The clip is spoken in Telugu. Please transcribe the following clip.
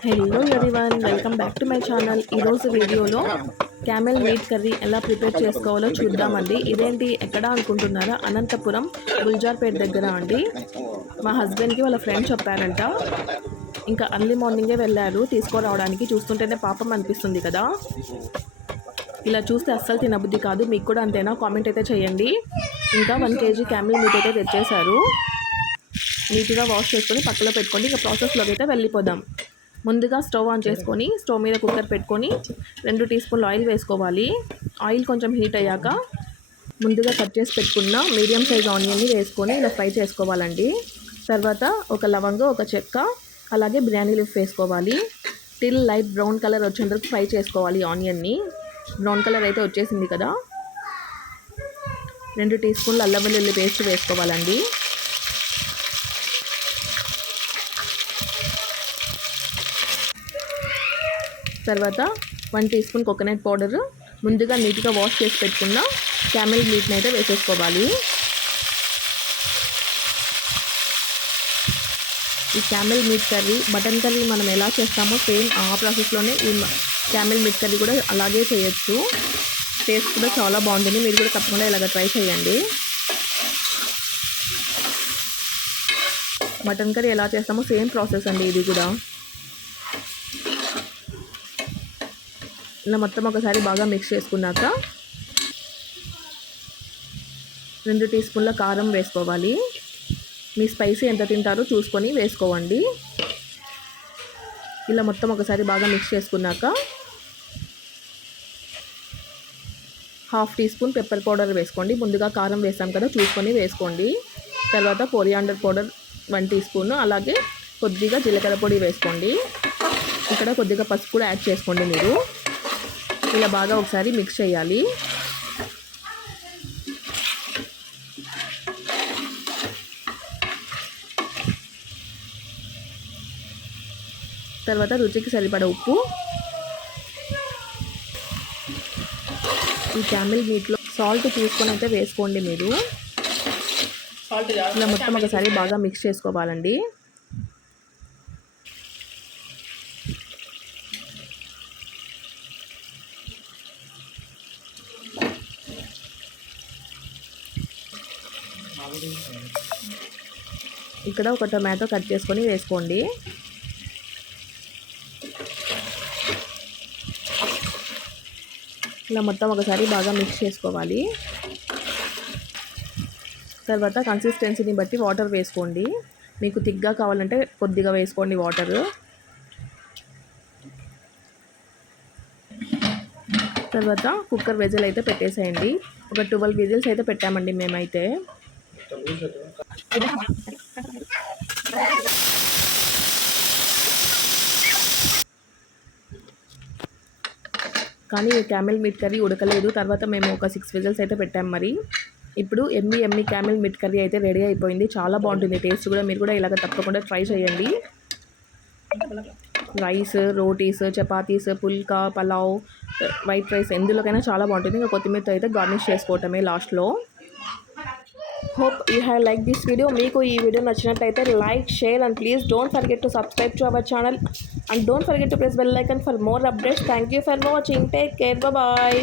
Hello everyone welcome back to my channel ఈరోజు వీడియోలో క్యామెల్ మీట్ కర్రీ ఎలా ప్రిపేర్ చేసుకోవాలో చూద్దామండి. ఇదేంటి ఎక్కడ అనుకుంటున్నారా? అనంతపురం గుల్జార్పేట దగ్గర అండి. మా హస్బెండ్కి వాళ్ళ ఫ్రెండ్ చెప్పారంట. ఇంకా అర్లీ మార్నింగే వెళ్ళారు. తీసుకురావడానికి చూస్తుంటేనే పాపం అనిపిస్తుంది కదా. ఇలా చూస్తే అస్సలు తినబుద్ధి కాదు. మీకు కూడా అంతేనా? కామెంట్ అయితే చేయండి. ఇంకా వన్ కేజీ క్యామెల్ మీట్ అయితే తెచ్చేశారు. నీట్గా వాష్ చేసుకొని పక్కలో పెట్టుకోండి. ఇంకా ప్రాసెస్లోకి అయితే వెళ్ళిపోదాం. ముందుగా స్టవ్ ఆన్ చేసుకొని స్టవ్ మీద కుక్కర్ పెట్టుకొని రెండు టీ స్పూన్లు ఆయిల్ వేసుకోవాలి. ఆయిల్ కొంచెం హీట్ అయ్యాక ముందుగా కట్ చేసి పెట్టుకున్న మీడియం సైజ్ ఆనియన్ని వేసుకొని ఇలా ఫ్రై చేసుకోవాలండి. తర్వాత ఒక లవంగ ఒక చెక్క అలాగే బిర్యానీ లీఫ్ వేసుకోవాలి. టిల్ లైట్ బ్రౌన్ కలర్ వచ్చేందుకు ఫ్రై చేసుకోవాలి ఆనియన్ని. బ్రౌన్ కలర్ అయితే వచ్చేసింది కదా. రెండు టీ స్పూన్లు అల్లం వెల్లుల్లి పేస్ట్ వేసుకోవాలండి. తర్వాత one teaspoon coconut powder ముందుగా నీట్గా వాష్ చేసి పెట్టుకున్న క్యామెల్ మీట్ని అయితే వేసేసుకోవాలి. ఈ camel meat curry mutton curry మనం ఎలా చేస్తామో సేమ్ ఆ ప్రాసెస్లోనే ఈ క్యామెల్ మీట్ కర్రీ కూడా అలాగే చేయొచ్చు. టేస్ట్ కూడా చాలా బాగుంటుంది. మీరు కూడా తప్పకుండా ఇలాగ ట్రై చేయండి. మటన్ కర్రీ ఎలా చేస్తామో సేమ్ ప్రాసెస్ అండి ఇది కూడా. ఇలా మొత్తం ఒకసారి బాగా మిక్స్ చేసుకున్నాక రెండు టీ స్పూన్ల కారం వేసుకోవాలి. మీ స్పైసీ ఎంత తింటారో చూసుకొని వేసుకోవండి ఇలా మొత్తం ఒకసారి బాగా మిక్స్ చేసుకున్నాక half teaspoon pepper powder వేసుకోండి. ముందుగా కారం వేసాం కదా చూసుకొని వేసుకోండి. తర్వాత coriander powder one teaspoon అలాగే కొద్దిగా జీలకర్ర పొడి వేసుకోండి. ఇక్కడ కొద్దిగా పసుపు కూడా యాడ్ చేసుకోండి మీరు. ఇలా బాగా ఒకసారి మిక్స్ చేయాలి. తర్వాత రుచికి సరిపడ ఉప్పు. ఈ క్యామిల్ మీట్లో సాల్ట్ చూసుకొని అయితే వేసుకోండి మీరు. ఇలా మొత్తం ఒకసారి బాగా మిక్స్ చేసుకోవాలండి. ఇక్కడ ఒక టొమాటో కట్ చేసుకొని వేసుకోండి. ఇలా మొత్తం ఒకసారి బాగా మిక్స్ చేసుకోవాలి. తర్వాత కన్సిస్టెన్సీని బట్టి వాటర్ వేసుకోండి. మీకు థిక్గా కావాలంటే కొద్దిగా వేసుకోండి వాటర్. తర్వాత కుక్కర్ వెజల్ అయితే పెట్టేసేయండి. ఒక ట్వెల్వ్ విజిల్స్ అయితే పెట్టామండి మేమైతే. కానీ క్యామెల్ మీట్ కర్రీ ఉడకలేదు. తర్వాత మేము ఒక సిక్స్ విజల్స్ అయితే పెట్టాం మరి. ఇప్పుడు ఎమ్మి ఎమ్మి క్యామెల్ మీట్ కర్రీ అయితే రెడీ అయిపోయింది. చాలా బాగుంటుంది. టేస్ట్ కూడా మీరు కూడా ఇలాగ తప్పకుండా ట్రై చేయండి. Rice rotis chapatis pulka pulao white rice ఎందులోకైనా చాలా బాగుంటుంది. ఇంకా కొత్తిమీరతో అయితే గార్నిష్ చేసుకోవటమే లాస్ట్లో hope you have like this video మీకు ఈ వీడియో నచ్చినట్లయితే like share and please don't forget to subscribe to our channel and don't forget to press bell icon for more updates thank you for watching take care bye